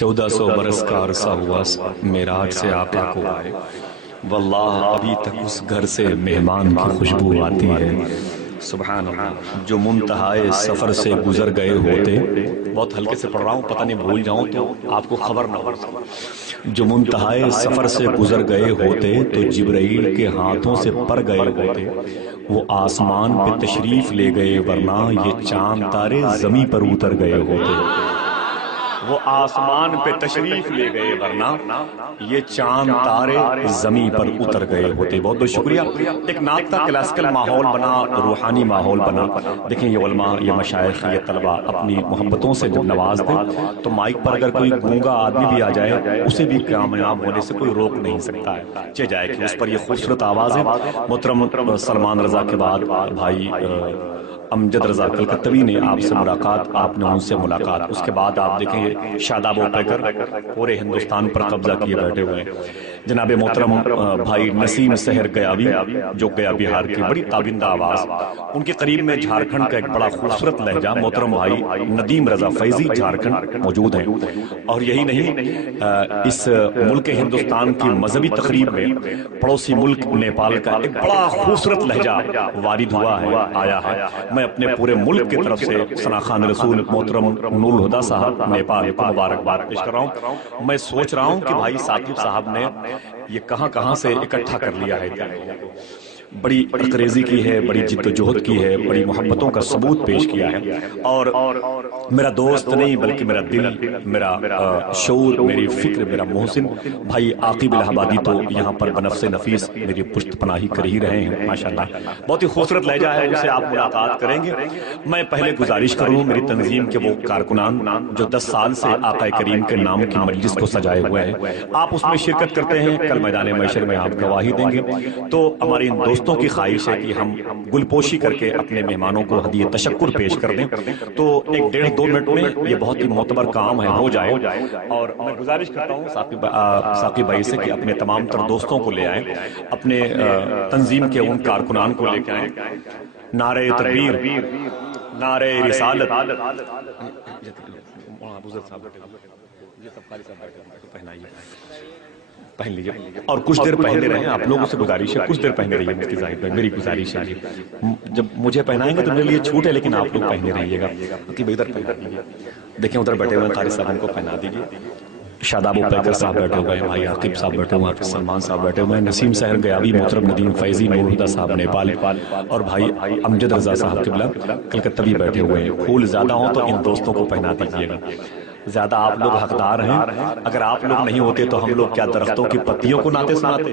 1400 برس کا عرصہ ہوا معراج سے آقا کو آئے، واللہ ابھی تک اس گھر سے مہمان کی خوشبو آتی ہے۔ سبحان اللہ۔ جو منتہائے سفر سے گزر گئے ہوتے، بہت ہلکے سے پڑھ رہا ہوں، پتہ نہیں بھول جاؤں تو آپ کو خبر نہ ہو۔ جو منتہائے سفر سے گزر گئے ہوتے تو جبرائیل کے ہاتھوں سے پر گئے ہوتے، وہ آسمان پہ تشریف لے گئے ورنہ یہ چاند تارے زمیں پر اتر گئے ہوتے۔ وہ آسمان پہ تشریف لے گئے ورنہ یہ چاند تارے زمین پر اتر گئے ہوتے۔ بہت بہت شکریہ۔ ایک نعت کا کلاسیکل ماحول بنا، روحانی ماحول بنا۔ دیکھیں یہ علماء، یہ مشائخ، یہ طلباء اپنی محبتوں سے جب نواز دیں تو مائک پر اگر کوئی گونگا آدمی بھی آ جائے اسے بھی کامیاب ہونے سے کوئی روک نہیں سکتا ہے، چہ جائے کہ اس پر یہ خوبصورت آواز ہے۔ محترم سلمان رضا کے بعد بھائی امجد رضا کلکتوی نے آپ سے ملاقات، آپ نے ان سے ملاقات، اس کے بعد آپ دیکھیں یہ شاداب اوپیکر پورے ہندوستان پر قبضہ کیے بیٹھے ہوئے ہیں۔ جناب محترم بھائی نسیم سحر گیاوی جو گیا بہار کی بڑی تابندہ آواز، ان کے قریب میں جھارکھنڈ کا ایک بڑا خوبصورت لہجہ محترم بھائی ندیم رضا فیضی جھارکھنڈ موجود ہیں۔ اور یہی نہیں، اس ملک ہندوستان کی مذہبی تقریب میں پڑوسی ملک نیپال کا ایک بڑا خوبصورت لہجہ وارد ہوا ہے، آیا ہے۔ میں اپنے پورے ملک کی طرف سے ثنا خان رسول محترم نور الہدا صاحب نیپال کو مبارکباد پیش کر رہا ہوں۔ میں سوچ رہا ہوں کہ بھائی ثاقب صاحب نے یہ کہاں سے اکٹھا کر لیا ہے، بڑی تقریزی کی ہے، بڑی جد و جہد کی ہے، بڑی محبتوں کا ثبوت پیش کیا ہے۔ اور میرا دوست نہیں بلکہ میرا دل، میرا شعور، میری فکر، میرا محسن بھائی عاقب الہ آبادی تو یہاں پر بنفس نفیس میری پشت پناہی کر ہی رہے ہیں ماشاءاللہ۔ بہت ہی خوبصورت لہجہ ہے، اسے آپ ملاقات کریں گے۔ میں پہلے گزارش کروں میری تنظیم کے وہ کارکنان جو 10 سال سے آقا کریم کے نام کی مجلس کو سجائے ہوئے ہیں، آپ اس میں شرکت کرتے ہیں، کل میدان محشر میں آپ گواہی دیں گے۔ تو ہماری ان دوستوں کی خواہش ہے کہ ہم گل پوشی کر کے اپنے مہمانوں کو ہدیہ تشکر پیش کر دیں، تو 1-1.5-2 منٹ میں یہ بہت ہی معتبر کام ہے، ہو جائے۔ اور میں گزارش کرتا ہوں ثاقب بھائی سے کہ اپنے تمام تر دوستوں کو لے آئیں، اپنے تنظیم کے ان کارکنان کو لے کے آئیں۔ نعرہ تکبیر، نعرہ رسالت، پہن لیجئے اور کچھ دیر پہنے رہیں۔ آپ لوگوں سے گزارش ہے کچھ دیر پہنے رہیے، مفتی زاہد بھائی میری گزارش ہے۔ جب مجھے پہنائیں گے تو میرے لیے چھوٹ ہے، لیکن آپ لوگ پہنے رہیے گا۔ ادھر پہنا دیجیے، دیکھیں ادھر بیٹھے ہوئے ہیں، قاری صاحب ان کو پہنا دیجیے۔ شاداب اوپیکر صاحب بیٹھے ہوئے ہیں، بھائی عاقب صاحب بیٹھے ہوئے ہیں، سلمان صاحب بیٹھے ہوئے ہیں، نسیم سحر گیاوی، محترم ندیم فیضی، نور الہدا صاحب نیپال، اور بھائی امجد رضا صاحب قبلہ کلکتوی بیٹھے ہوئے ہیں۔ پھول زیادہ ہوں تو ان دوستوں کو پہنا دیجیے گا، زیادہ آپ لوگ حقدار ہیں۔ اگر آپ لوگ نہیں ہوتے تو ہم لوگ کیا درختوں کی پتیوں کو نعتیں سناتے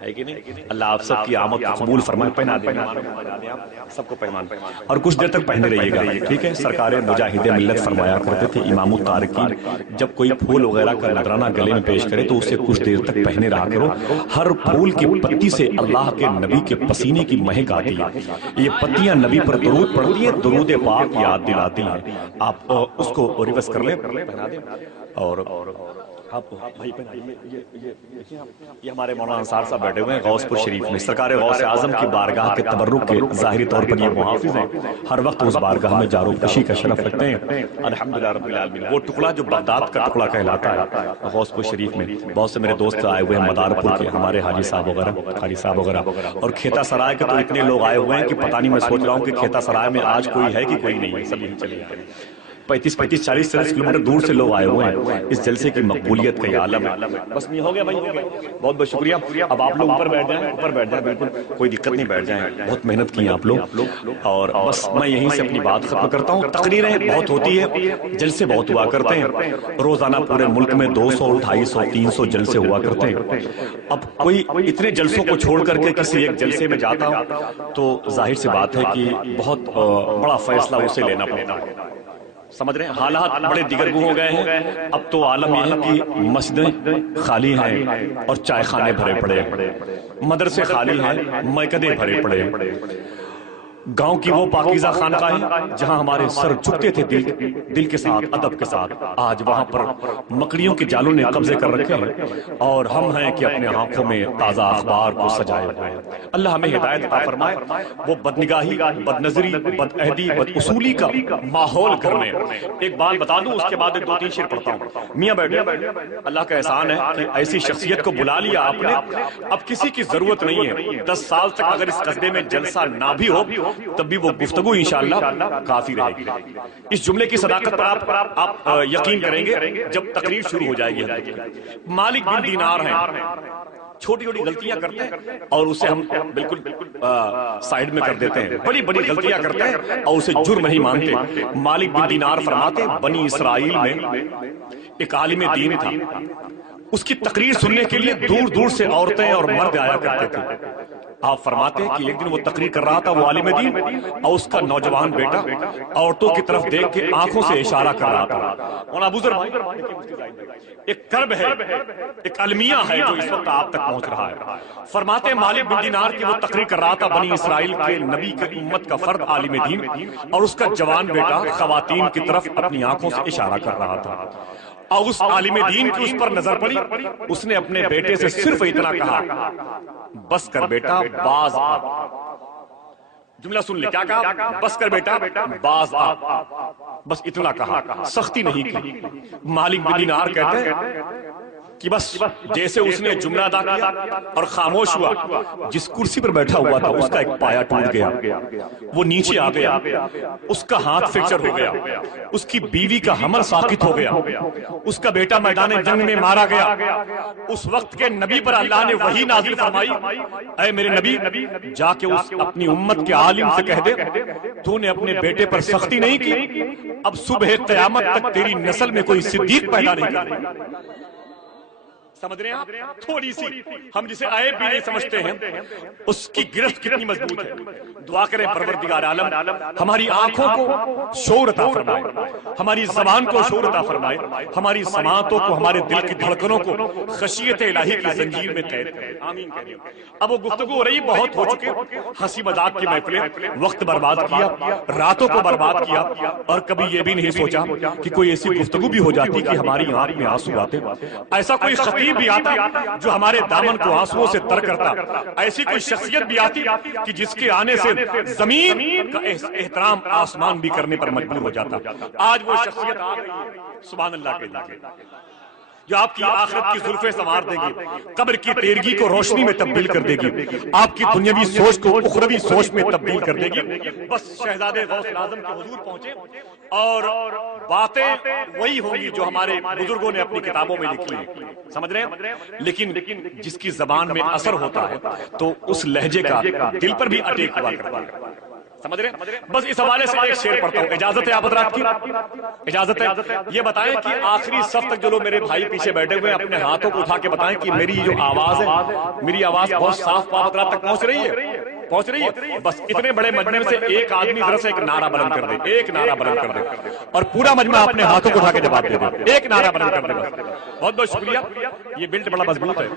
ہے کہ نہیں؟ اللہ آپ سب کی آمد قبول فرمائے۔ پہنا دیں سب کو پیمان، اور کچھ دیر تک پہنے رہیے گا، ٹھیک ہے؟ سرکار مجاہد ملت فرمایا کرتے تھے امام التارکین، جب کوئی پھول وغیرہ کا نذرانہ گلے میں پیش کرے تو اسے کچھ دیر تک پہنے رہا کرو۔ ہر پھول کی پتی سے اللہ کے نبی کے پسینے کی مہک آتی ہے، یہ پتیاں نبی پر درود پڑھتی ہیں، درود پاک یاد دلاتی ہیں۔ آپ اس کو ریورس کر لیں، پہنا دیں۔ اور آپ بھائی یہ ہمارے مولانا انصار صاحب بیٹھے ہوئے ہیں غوث پور شریف میں، سرکار غوث اعظم کی بارگاہ کے تبرک کے ظاہری طور پر یہ محافظ ہیں، ہر وقت اس بارگاہ میں جارو کشی کا شرف رکھتے ہیں الحمدللہ رب العالمین۔ وہ ٹکڑا جو بغداد کا ٹکڑا کہلاتا ہے غوث پور شریف میں، بہت سے میرے دوست آئے ہوئے ہیں مدارپور کے، ہمارے حاجی صاحب وغیرہ، قاری صاحب وغیرہ، اور کھیتا سرائے کے تو اتنے لوگ آئے ہوئے ہیں کہ پتہ نہیں، میں سوچ رہا ہوں کہ کھیتا سرائے میں آج کوئی ہے کہ کوئی نہیں ہے، سب یہیں چلے جائیں۔ 35-40 کلومیٹر دور سے لوگ آئے ہوئے ہیں، اس جلسے کی مقبولیت کا یہ عالم ہے۔ بس نہیں ہو گیا بھائی، بہت بہت شکریہ۔ اب آپ لوگ اوپر بیٹھ جائیں، اوپر بیٹھ جائیں، بالکل کوئی دقت نہیں، بیٹھ جائیں، بہت محنت کی ہیں آپ لوگ۔ اور بس میں یہیں سے اپنی بات ختم کرتا ہوں۔ تقریریں بہت ہوتی ہے، جلسے بہت ہوا کرتے ہیں، روزانہ پورے ملک میں 200، 250، 300 جلسے ہوا کرتے ہیں۔ اب کوئی اتنے جلسوں کو چھوڑ کر کے کسی ایک جلسے میں جاتا ہوں تو ظاہر سی بات ہے کہ بہت بڑا فیصلہ اسے لینا پڑتا ہے، سمجھ رہے ہیں؟ حالات بڑے دیگرگوں ہو گئے ہیں، اب تو عالم یہ ہے کہ مسجدیں خالی ہیں اور چائے خانے بھرے پڑے ہیں، مدرسے خالی ہیں، میکدے بھرے پڑے ہیں۔ گاؤں کی وہ پاکیزہ خانقاہیں جہاں ہمارے سر جھکتے تھے دل کے ساتھ، ادب کے ساتھ، آج وہاں پر مکڑیوں کے جالوں نے قبضے کر رکھے ہیں اور ہم ہیں کہ اپنے آنکھوں میں تازہ اخبار کو سجائے ہوئے ہیں۔ اللہ ہمیں ہدایت عطا فرمائے، وہ بدنگاہی، بد نظری، بد عہدی، بد اصولی کا ماحول گھر میں۔ ایک بات بتا دوں، اس کے بعد ایک دو تین شعر پڑھتا ہوں۔ میاں بیٹھے، اللہ کا احسان ہے کہ ایسی شخصیت کو بلا لیا آپ نے، اب کسی کی ضرورت نہیں ہے۔ 10 سال تک اگر اس قصبے میں جلسہ نہ بھی ہو تب بھی وہ گفتگو انشاءاللہ کافی رہے گی۔ اس جملے کی صداقت پر آپ یقین کریں گے جب تقریر شروع ہو جائے گی۔ مالک بن دینار ہیں، چھوٹی چھوٹی غلطیاں کرتے ہیں اور اسے ہم بالکل سائیڈ میں کر دیتے ہیں، بڑی بڑی غلطیاں کرتے ہیں اور اسے جرم نہیں مانتے۔ مالک بن دینار فرماتے بنی اسرائیل میں ایک عالم دین تھا، اس کی تقریر سننے کے لیے دور دور سے عورتیں اور مرد آیا کرتے تھے۔ آپ فرماتے ہیں کہ ایک دن وہ تقریر کر رہا تھا، وہ عالم دین، اور اس کا نوجوان بیٹا عورتوں کی طرف دیکھ کے آنکھوں سے اشارہ کر رہا تھا۔ اور ابو ذر بھائی، ایک کرب ہے، ایک المیہ ہے جو اس وقت آپ تک پہنچ رہا ہے۔ فرماتے ہیں مالک بن دینار کی وہ تقریر کر رہا تھا، بنی اسرائیل کے نبی کی امت کا فرد عالم دین، اور اس کا جوان بیٹا خواتین کی طرف اپنی آنکھوں سے اشارہ کر رہا تھا۔ اور اس عالم دین کی اس پر نظر پڑی، اس نے اپنے بیٹے سے صرف اتنا کہا، بس کر بیٹا باز آ۔ جملہ سن لے، کیا کہا؟ بس کر بیٹا باز آ، بس اتنا کہا، سختی نہیں کی۔ مالک بن دینار کہتے ہیں کہ بس جیسے اس نے جملہ ادا کیا اور خاموش ہوا، جس کرسی پر بیٹھا ہوا تھا اس کا ایک پایا ٹوٹ گیا، وہ نیچے آ گیا، اس کا ہاتھ فریکچر ہو گیا، اس کی بیوی کا حمل ساقط ہو گیا، اس کا بیٹا میدان جنگ میں مارا گیا۔ اس وقت کے نبی پر اللہ نے وحی نازل فرمائی، اے میرے نبی، جا کے اس اپنی امت کے عالم سے کہہ دے تو نے اپنے بیٹے پر سختی نہیں کی، اب صبح قیامت تک تیری نسل میں کوئی صدیق پیدا نہیں کرے۔ سمجھ رہے ہیں آپ؟ تھوڑی سی ہم جسے عیب بھی نہیں سمجھتے ہیں، اس کی گرفت کتنی مضبوط ہے۔ دعا کریں پروردگار عالم ہماری آنکھوں کو شعور عطا فرمائے، ہماری زبان کو شعور عطا فرمائے، ہماری سماعتوں کو، ہمارے دل کی دھڑکنوں کو خشیت الہی کی زنجیر میں قید کرے۔ آمین کہہ رہے ہیں۔ اب وہ گفتگو ہو رہی، بہت ہو چکے، ہنسی مذاق کی محفلیں، وقت برباد کیا، راتوں کو برباد کیا، اور کبھی یہ بھی نہیں سوچا کہ کوئی ایسی گفتگو بھی ہو جاتی کہ ہماری آنکھ میں آنسو آتے، ایسا کوئی خطیب بھی آتا جو ہمارے دامن کو آنسوؤں سے تر کرتا، ایسی کوئی شخصیت بھی آتی کہ جس کے آنے سے زمین کا احترام آسمان بھی کرنے پر مجبور ہو جاتا۔ آج وہ شخصیت آ گئی ہے، سبحان اللہ کے لیے، جو آپ کی آخرت کی زلفیں سنوار دے گی، قبر کی تیرگی کو روشنی میں تبدیل کر دے گی، آپ کی دنیاوی سوچ کو اخروی سوچ میں تبدیل کر دے گی۔ بس شہزادے غوث اعظم کے حضور پہنچے اور باتیں وہی ہوں گی جو ہمارے بزرگوں نے اپنی کتابوں میں لکھی ہیں، سمجھ رہے ہیں؟ لیکن جس کی زبان میں اثر ہوتا ہے تو اس لہجے کا دل پر بھی اٹیک ہوا کرتا ہے، سمجھ رہے ہیں؟ بس اس حوالے سے ایک شعر پڑھتا ہوں، اجازت ہے آپ حضرات کی؟ اجازت ہے؟ یہ بتائیں کہ آخری صف تک جو لوگ میرے بھائی پیچھے بیٹھے ہوئے اپنے ہاتھوں کو اٹھا کے بتائیں کہ میری جو آواز ہے، میری آواز بہت صاف حضرات تک پہنچ رہی ہے؟ پہنچ رہی ہے؟ بس اتنے بڑے مجمع سے ایک آدمی ذرا سے ایک نعرہ بلند کر دے، ایک نعرہ بلند کر دے، اور پورا مجمع اپنے ہاتھوں کو اٹھا کے جواب دے دے، ایک نعرہ بلند کر دے۔ بہت بہت شکریہ، یہ بلٹ بڑا مضبوط ہے،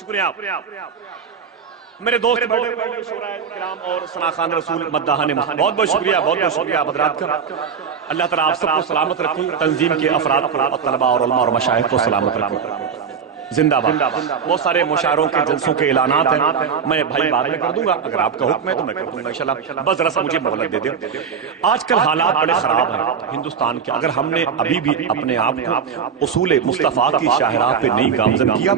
شکریہ آپ میرے دوست شورائے کرام اور ثنا خان رسول مداحان مصطفیٰ، بہت بہت شکریہ، بہت بہت شکریہ آپ حضرات کا۔ اللہ تعالیٰ آپ سب کو سلامت رکھیں، تنظیم کے افراد کو، طلباء اور علماء اور مشائخ کو سلامت رکھیں۔ زندہ باد۔ بہت سارے مشاعروں کے جلسوں کے اعلانات ہیں، میں بھائی بعد میں کر دوں گا، اگر آپ کا حکم ہے تو میں کر دوں گا انشاءاللہ، بس ذرا سا مجھے مہلت دے دیں۔ آج کل حالات بڑے خراب ہیں ہندوستان کے، اگر ہم نے ابھی بھی اپنے آپ کو اصول مصطفیٰ کی شاہراہ پہ نہیں گامزن کیا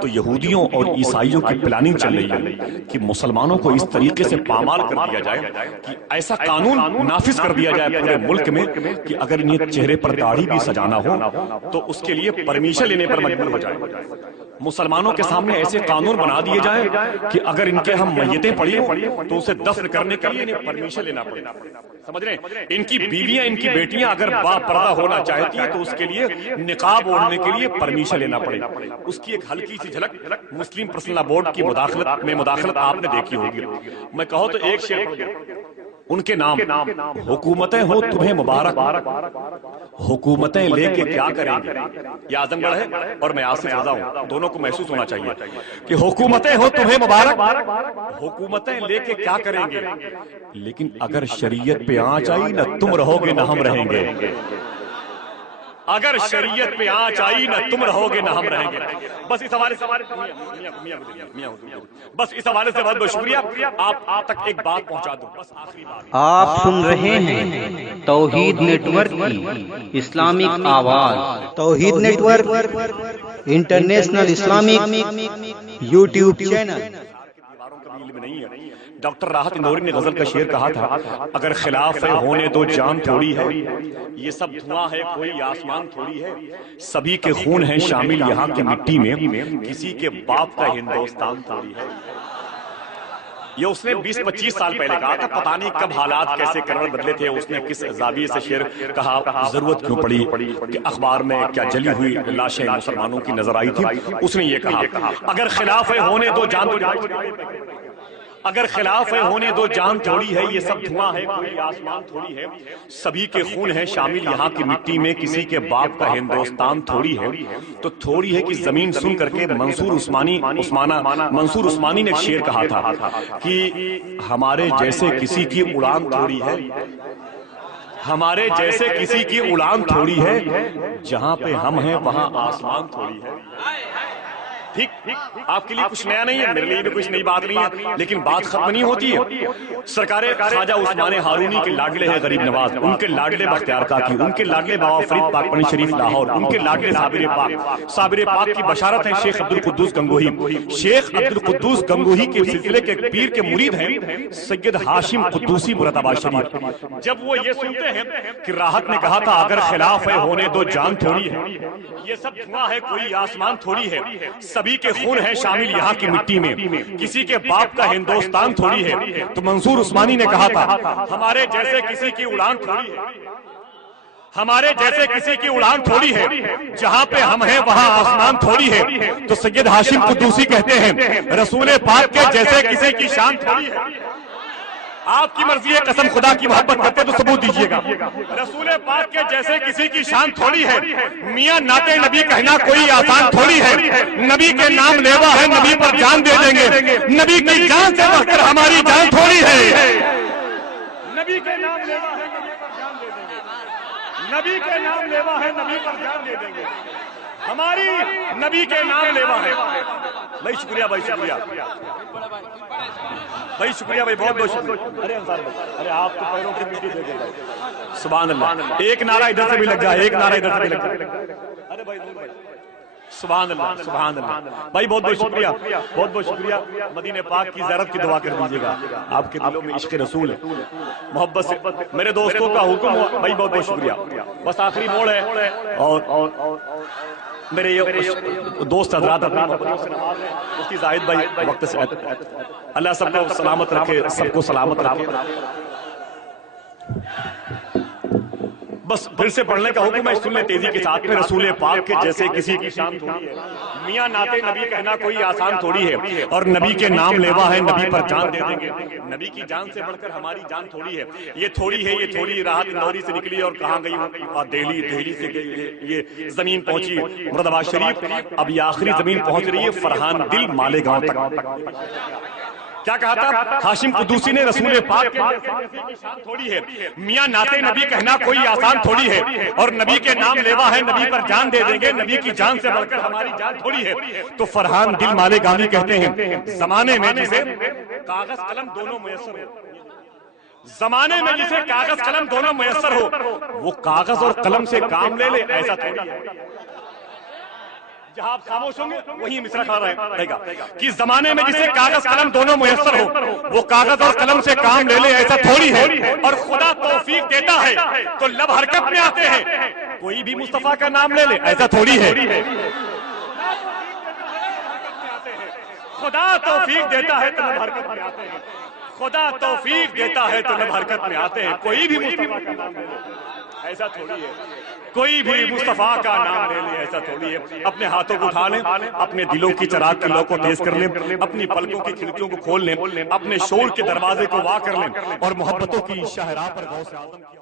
تو یہودیوں اور عیسائیوں کی پلاننگ چل رہی ہے کہ مسلمانوں کو اس طریقے سے پامال کر دیا جائے کہ ایسا قانون نافذ کر دیا جائے پورے ملک میں کہ اگر انہیں چہرے پر داڑھی بھی سجانا ہو تو اس کے لیے پرمیشن لینے پر مجبور ہو جائے۔ مسلمانوں کے سامنے ایسے قانون بنا دیے جائیں کہ اگر ان کے ہم میتیں پڑی ہوں تو اسے دفن کرنے کے لیے انہیں پرمیشن لینا پڑے، سمجھ رہے ہیں؟ ان کی بیویاں، ان کی بیٹیاں اگر با پردہ ہونا چاہتی ہیں تو اس کے لیے نقاب اوڑھنے کے لیے پرمیشن لینا پڑے۔ اس کی ایک ہلکی سی جھلک مسلم پرسنل بورڈ کی مداخلت آپ نے دیکھی ہوگی۔ میں کہوں تو ایک شعر پڑھ دوں، ان کے نام حکومتیں ہو تمہیں مبارک، حکومتیں لے کے کیا کریں گے؟ یہ اعظم گڑھ ہے اور میں آصف رضا ہوں، دونوں کو محسوس ہونا چاہیے کہ حکومتیں ہو تمہیں مبارک، حکومتیں لے کے کیا کریں گے؟ لیکن اگر شریعت پہ آنچ آئی نہ تم رہو گے نہ ہم رہیں گے، اگر شریعت پہ آنچ آئی نہ تم رہو گے نہ ہم رہیں گے۔ بس اس حوالے سے بہت بہت شکریہ، آپ تک ایک بات پہنچا دوں، بس آخری بات۔ آپ سن رہے ہیں توحید نیٹ ورک کی اسلامک آواز، Tauheed network international Islamic YouTube channel. Doctor Rahat Indori نے غزل کا شعر کہا تھا، اگر خلاف ہے ہونے دو جان تھوڑی ہے، یہ سب دھواں ہے کوئی آسمان تھوڑی ہے، سبھی کے خون ہیں شامل یہاں کی مٹی میں، کسی کے باپ کا ہندوستان تھوڑی ہے۔ یہ اس نے 20-25 سال پہلے کہا تھا، پتہ نہیں کب حالات کیسے کروٹ بدلے تھے، اس نے کس زاویے سے شعر کہا، ضرورت کیوں پڑی کہ اخبار میں کیا جلی ہوئی لاشیں مسلمانوں کی نظر آئی تھی، اس نے یہ کہا، اگر خلاف ہے ہونے دو جان تھوڑی، اگر خلاف ہے ہونے دو جان تھوڑی ہے، یہ سب دھواں ہے کوئی آسمان تھوڑی ہے، سبھی کے خون ہیں شامل یہاں کی مٹی میں، کسی کے باپ کا ہندوستان تھوڑی ہے۔ تو تھوڑی ہے کہ زمین سن کر کے منصور عثمانی نے ایک شعر کہا تھا کہ ہمارے جیسے کسی کی اڑان تھوڑی ہے، ہمارے جیسے کسی کی اڑان تھوڑی ہے، جہاں پہ ہم ہیں وہاں آسمان تھوڑی ہے۔ ٹھیک، آپ کے لیے کچھ نیا نہیں ہے، میرے لیے بھی کچھ نئی بات نہیں ہے، لیکن بات ختم نہیں ہوتی ہے۔ سرکار خواجہ عثمان ہارونی کے لاڈلے ہیں غریب نواز، ان کے لاڈلے بختیار کاکی، ان کے لاڈلے بابا فرید پاک پنی شریف لاہور، ان کے لاڈلے صابر پاک کی بشارت ہے شیخ عبدالقدوس گنگوہی۔ شیخ عبدالقدوس گنگوہی کے سلسلے کے پیر کے مرید ہیں سید ہاشم قدوسی مراد آباد شریف۔ جب وہ یہ سنتے ہیں کہ راحت نے کہا تھا اگر خلاف ہے ہونے دو جان تھوڑی ہے، یہ سب دھواں ہے کوئی آسمان تھوڑی ہے، سبھی کے خون ہے شامل یہاں کی مٹی میں، کسی کے باپ کا ہندوستان تھوڑی ہے، تو منصور عثمانی نے کہا تھا ہمارے جیسے کسی کی اڑان تھوڑی ہے، ہمارے جیسے کسی کی اڑان تھوڑی ہے، جہاں پہ ہم ہیں وہاں آسمان تھوڑی ہے۔ تو سید ہاشم قدوسی کہتے ہیں رسول پاک کے جیسے کسی کی شان تھوڑی ہے۔ آپ کی مرضی ہے، قسم خدا کی محبت کرتے تو ثبوت دیجئے گا، رسول پاک کے جیسے کسی کی شان تھوڑی ہے، میاں نعت نبی کہنا کوئی آسان تھوڑی ہے، نبی کے نام لیوا ہے نبی پر جان دے دیں گے، نبی کی جان سے بڑھ کر ہماری جان تھوڑی ہے، نبی کے نام لیوا ہے نبی پر جان دے دیں گے، نبی کے نام لیوا ہے نبی پر جان دے دیں گے، ہماری نبی کے نام لیوا ہے۔ بھائی شکریہ، بھائی شکریہ، بھائی شکریہ، بھائی بہت بہت شکریہ۔ ارے انصار بھائی، ارے آپ تو پیروں کی مٹی دے دے گا، سبحان اللہ، ایک نعرہ ادھر سے بھی لگ جائے، ایک نعرہ ادھر سے بھی لگ جائے، ارے بھائی نور بھائی، سبحان اللہ، سبحان اللہ، بھائی بہت بہت شکریہ، بہت بہت شکریہ۔ مدینہ پاک کی زیارت کی دعا کر دیجئے گا، آپ کے دلوں میں عشق رسول ہے، محبت سے میرے دوستوں کا حکم ہوا، بھائی بہت بہت شکریہ۔ بس آخری موڑ ہے، اور میرے یہ دوست حضرات اپنی محبتوں سے نواز ہیں، مفتی زاہد بھائی وقت سے اللہ سب کو سلامت رکھے، سب کو سلامت رکھے۔ بس پھر سے پڑھنے کا حکم ہے، سن لیں تیزی کے ساتھ میں، رسول پاک کے جیسے کسی کی شان تھوڑی ہے، میاں نعت نبی کہنا کوئی آسان تھوڑی ہے، اور نبی کے نام لیوا ہے نبی پر جان دے دیں گے، نبی کی جان سے بڑھ کر ہماری جان تھوڑی ہے، یہ تھوڑی ہے، یہ تھوڑی راحت اندوری سے نکلی اور کہاں گئی، دہلی سے یہ زمین پہنچی مراد آباد شریف، اب یہ آخری زمین پہنچ رہی ہے فرحان دل مالیگاؤں تک۔ کیا کہا تھا ہاشم قدوسی نے رسول پاک کے جیسے کی شان تھوڑی ہے، میاں نعت نبی کہنا کوئی آسان تھوڑی ہے، اور نبی کے نام لیوا ہے نبی پر جان دے دیں گے، نبی کی جان سے بڑھ کر ہماری جان تھوڑی ہے۔ تو فرحان دل مالیگامی کہتے ہیں زمانے میں جسے کاغذ قلم دونوں میسر ہو، زمانے میں جسے کاغذ قلم دونوں میسر ہو، وہ کاغذ اور قلم سے کام لے لے، ایسا تھوڑی ہے۔ جہاں آپ خاموش ہوں گے وہیں مصرع کھڑا رہے گا کہ زمانے میں جسے کاغذ قلم دونوں میسر ہو، وہ کاغذ اور قلم سے کام لے لے، ایسا تھوڑی ہے، اور خدا توفیق دیتا ہے تو لب حرکت میں آتے ہیں، کوئی بھی مصطفیٰ کا نام لے لے، ایسا تھوڑی ہے، خدا توفیق دیتا ہے تو لب حرکت میں آتے ہیں، خدا توفیق دیتا ہے تو لب حرکت میں آتے ہیں، کوئی بھی مصطفیٰ کا نام لے لے، ایسا تھوڑی ہے۔ کوئی بھی مصطفیٰ کا نام لے لے ایسا تھوڑی ہے. اپنے ہاتھوں کو اٹھا لیں, اپنے دلوں کی چراغ کی لو کو تیز کر لیں, اپنی پلکوں کی کھڑکیوں کو کھول لیں, اپنے شور کے دروازے کو وا کر لیں, اور محبتوں کی شاہراہ پر غوث اعظم کی